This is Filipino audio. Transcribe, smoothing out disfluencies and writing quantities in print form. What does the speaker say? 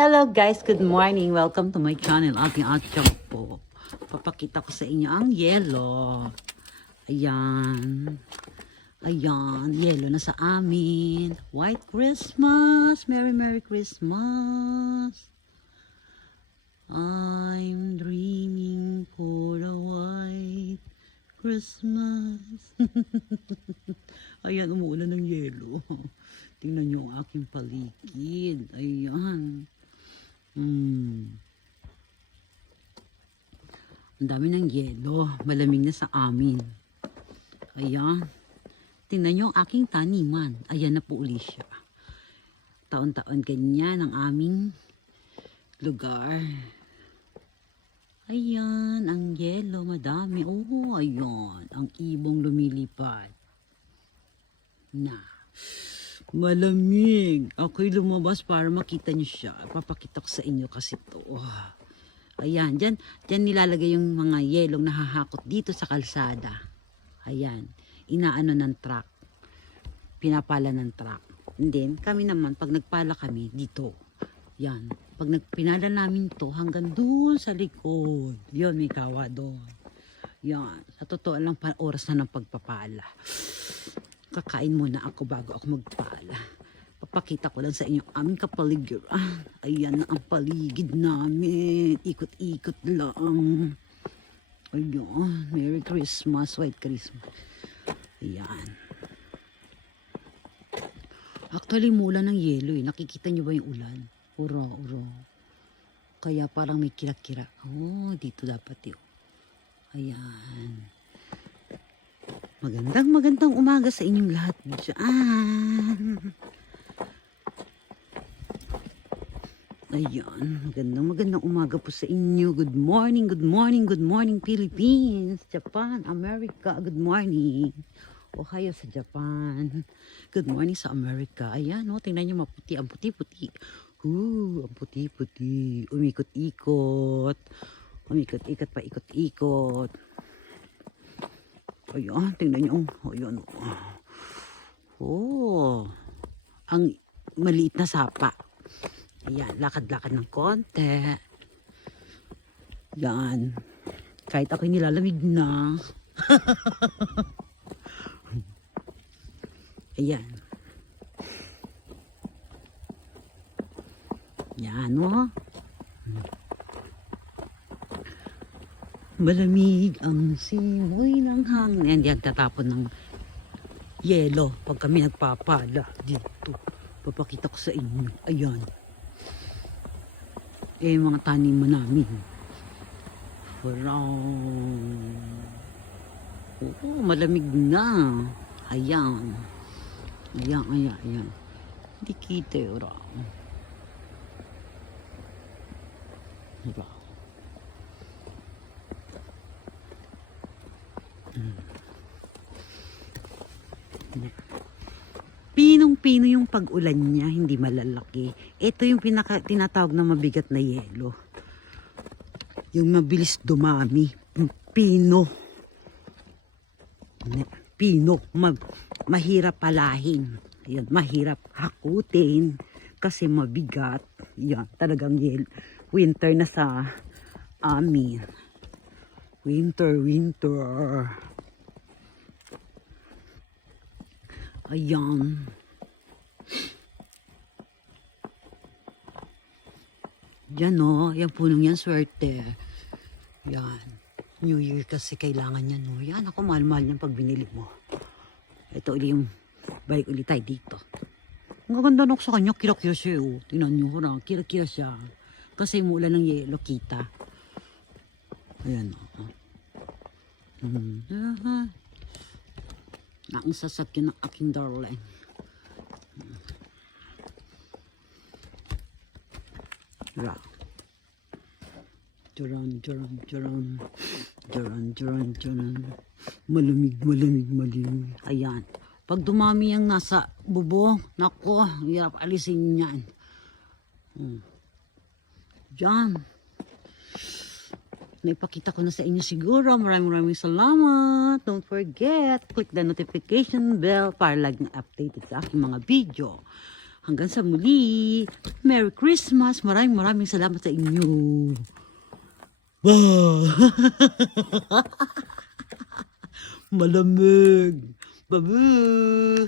Hello guys, good morning. Welcome to my channel. Ating atchang po. Papakita ko sa inyo ang yellow. Ayan. Ayan, yellow na sa amin. White Christmas. Merry Merry Christmas. I'm dreaming for a white Christmas. Ayan, umuulan ng yelo. Tingnan nyo ang aking paligid. Ayan. Ang dami ng yelo. Malamig na sa amin. Ayan. Tingnan nyo ang aking taniman. Ayan na po uli siya. Taon-taon ganyan ang aming lugar. Ayan, ang yelo, madami. Oh, ayan, ang ibong lumilipad. Na, malamig. Ako'y lumabas para makita niyo siya. Papakita ko sa inyo kasi to. Oh. Ayan, dyan nilalagay yung mga yelong nahahakot dito sa kalsada. Ayan, inaano ng truck. Pinapala ng truck. And then, kami naman, pag nagpala kami, dito. Yan. Pag nagpinala namin to hanggang doon sa likod. Yun, may kawa doon. Yan. Sa totoo lang oras na ng pagpapala. Kakain muna ako bago ako magpala. Papakita ko lang sa inyo aming kapaligiran. Ayan na ang paligid namin. Ikot-ikot lang. Ayan. Merry Christmas. White Christmas. Ayan. Actually, mula ng yelo eh. Nakikita nyo ba yung ulan? Uro. Kaya parang may kira-kira. Oh, dito dapat yun. Ayan. Magandang umaga sa inyong lahat dyan. Ayan. Magandang umaga po sa inyo. Good morning Philippines, Japan, America. Good morning. Ohio sa Japan. Good morning sa America. Ayan, oh, tingnan nyo maputi. Ang puti-puti. Ang puti-puti. Umikot-ikot. Umikot-ikot pa, ikot-ikot. Ayan, tingnan nyo. Ayan. Oh. Ang maliit na sapa. Ayan, lakad-lakad ng konti. Yan. Kahit ako'y nilalamig na. Ayan. Yan, oh. Malamig ang simoy ng hangin. Yan, tatapon ng yelo pag kami nagpapala dito. Papakita ko sa inyo. Ayan. Mga taniman namin. Oh, malamig na. Ayan. Ayan. Hindi kita yun. Pinong-pino yung pag-ulan niya, hindi malalaki. Ito yung tinatawag na mabigat na yelo. Yung mabilis dumami. Pino. Mahirap palahin. Yan, mahirap hakutin. Kasi mabigat. Yan, talagang winter na sa amin. Winter. Ayan. Yan o. Yan punong yan, swerte. Yan. New Year kasi kailangan yan o. Yan ako, mahal-mahal yan pag binili mo. Ito ulit yung balik ulit tayo dito. Ang gaganda na sa kanya, kira-kira siya o. Tingnan nyo, kira-kira siya. Kasi mula ng yelo, kita. Ayan o. Ang sasakyan ng aking darling. Jaran. Malamig. Ayan. Pag dumami yung nasa bubong, nako, hirap alisin yan. Diyan. Naipakita ko na sa inyo siguro. Maraming salamat. Don't forget, click the notification bell para laging updated sa aking mga video. Hanggang sa muli. Merry Christmas. Maraming salamat sa inyo. Wow. Malamig. Babu.